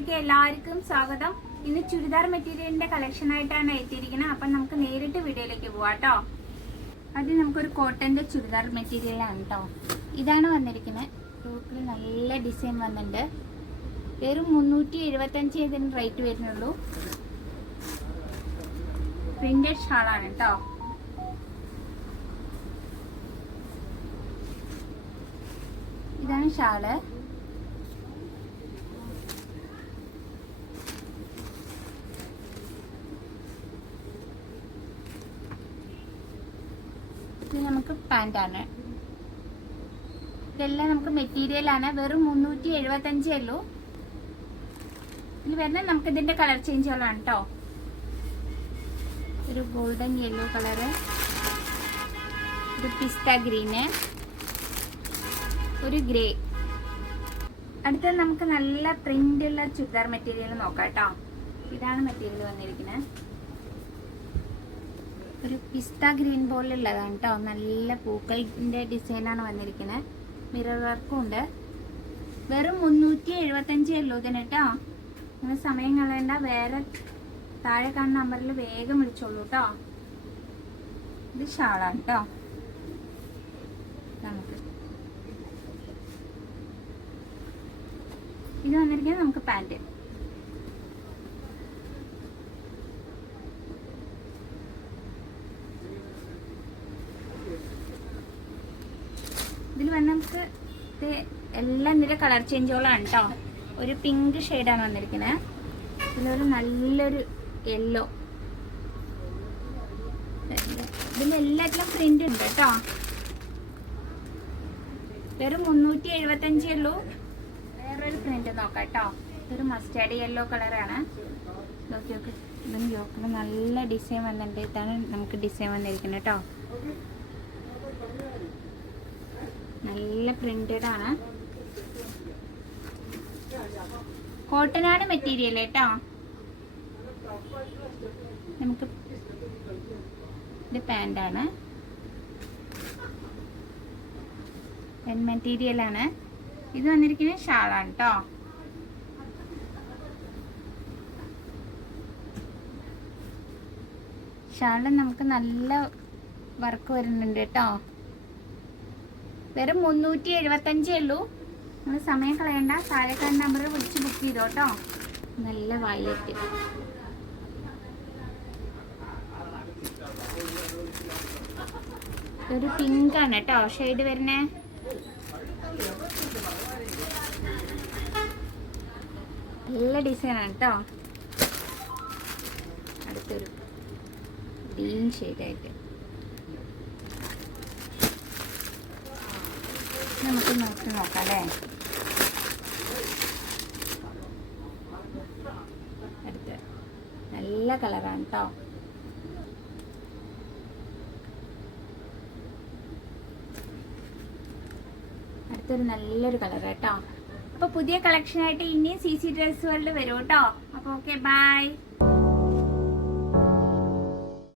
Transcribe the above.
വീഡിയോയിലേക്ക് എല്ലാവർക്കും സ്വാഗതം. ഇന്ന് ചുരിദാർ മെറ്റീരിയലിന്റെ കളക്ഷൻ ആയിട്ടാണ് എത്തിയിരിക്കുന്നത്. അപ്പം നമുക്ക് നേരിട്ട് വീഡിയോയിലേക്ക് പോവാം കേട്ടോ. ആദ്യം നമുക്കൊരു കോട്ടന്റെ ചുരിദാർ മെറ്റീരിയൽ ആണ് കേട്ടോ. ഇതാണ് വന്നിരിക്കുന്നത്. ടോപ്പിൽ നല്ല ഡിസൈൻ വന്നിട്ടുണ്ട്. വെറും 375 ഇതിന് റേറ്റ് വരുന്നുള്ളൂ. പ്രിന്റഡ് ഷാളാണ് കേട്ടോ. ഇതാണ് ഷാള്. ഇത് നമുക്ക് പാൻ്റാണ്. ഇതെല്ലാം നമുക്ക് മെറ്റീരിയലാണ്. വെറും 375 ഉള്ളൂ. ഇനി വരുന്നത് നമുക്ക് ഇതിന്റെ കളർ ചേഞ്ചുകളാണ് കേട്ടോ. ഒരു ഗോൾഡൻ യെല്ലോ കളറ്, ഒരു പിസ്ത ഗ്രീന്, ഒരു ഗ്രേ. അടുത്തത് നമുക്ക് നല്ല പ്രിന്റ് ഉള്ള ചുരിദാർ മെറ്റീരിയൽ നോക്കാം കേട്ടോ. ഇതാണ് മെറ്റീരിയൽ വന്നിരിക്കുന്നത്. ഒരു പിസ്ത ഗ്രീൻ പോലുള്ളതാണ് കേട്ടോ. നല്ല പൂക്കളിന്റെ ഡിസൈനാണ് വന്നിരിക്കുന്നത്. മിറർ വർക്കും ഉണ്ട്. വെറും 375 ഉള്ളൂ ഇതിന് കേട്ടോ. നിങ്ങൾ സമയം കളയണ്ട. വേറെ താഴെ കാണുന്ന നമ്പറിൽ വേഗം വിളിച്ചോളൂ കേട്ടോ. ഇത് ഷാളാണ് കേട്ടോ. നമുക്ക് ഇത് വന്നിരിക്കുന്നത് നമുക്ക് പാൻറ്. ഇതിൽ വന്ന് നമുക്ക് എല്ലാം ഇതിന്റെ കളർ ചേഞ്ചുകളാണ് കേട്ടോ. ഒരു പിങ്ക് ഷെയ്ഡാണ് വന്നിരിക്കുന്നത്. ഇതിലൊരു നല്ലൊരു യെല്ലോ. ഇതിലെല്ലാത്തിലും പ്രിന്റ് ഉണ്ട് കേട്ടോ. വെറും 375 ഉള്ളൂ. വേറൊരു പ്രിന്റ് നോക്കാം കേട്ടോ. ഇതൊരു മസ്റ്റാർഡ് യെല്ലോ കളറാണ്. നോക്കി നോക്കി. ഇതും യോക്കിൽ നല്ല ഡിസൈൻ വന്നിട്ടുണ്ട്. ഇതാണ് നമുക്ക് ഡിസൈൻ വന്നിരിക്കുന്നത് കേട്ടോ. നല്ല പ്രിന്റഡ് ആണ്. കോട്ടൺ ആണ് മെറ്റീരിയൽ കേട്ടോ. നമുക്ക് ഇത് പാൻ്റാണ്. മെറ്റീരിയൽ ആണ്. ഇത് വന്നിരിക്കുന്നത് ഷാളാണ് കേട്ടോ. ഷാളിൽ നമുക്ക് നല്ല വർക്ക് വരുന്നുണ്ട് കേട്ടോ. വെറും 375 ഉള്ളൂ. നിങ്ങൾ സമയം കളയണ്ട. താഴെക്കാരൻ നമ്പർ വിളിച്ച് ബുക്ക് ചെയ്തോ കേട്ടോ. നല്ല വയലറ്റ്. ഒരു പിങ്ക് ആണ് കേട്ടോ ഷെയ്ഡ് വരുന്നേ. നല്ല ഡിസൈനാണ് കേട്ടോ. അടുത്തൊരു ഗ്രീൻ ഷെയ്ഡായിട്ട് നമുക്ക് നോക്കാം അല്ലേ. അടുത്ത് നല്ല കളറാണ് കേട്ടോ. അടുത്തൊരു നല്ലൊരു കളർ കേട്ടോ. അപ്പോൾ പുതിയ കളക്ഷനായിട്ട് ഇനിയും CC ഡ്രസ് വേൾഡ് വരും കേട്ടോ. അപ്പോൾ ഓക്കെ, ബൈ.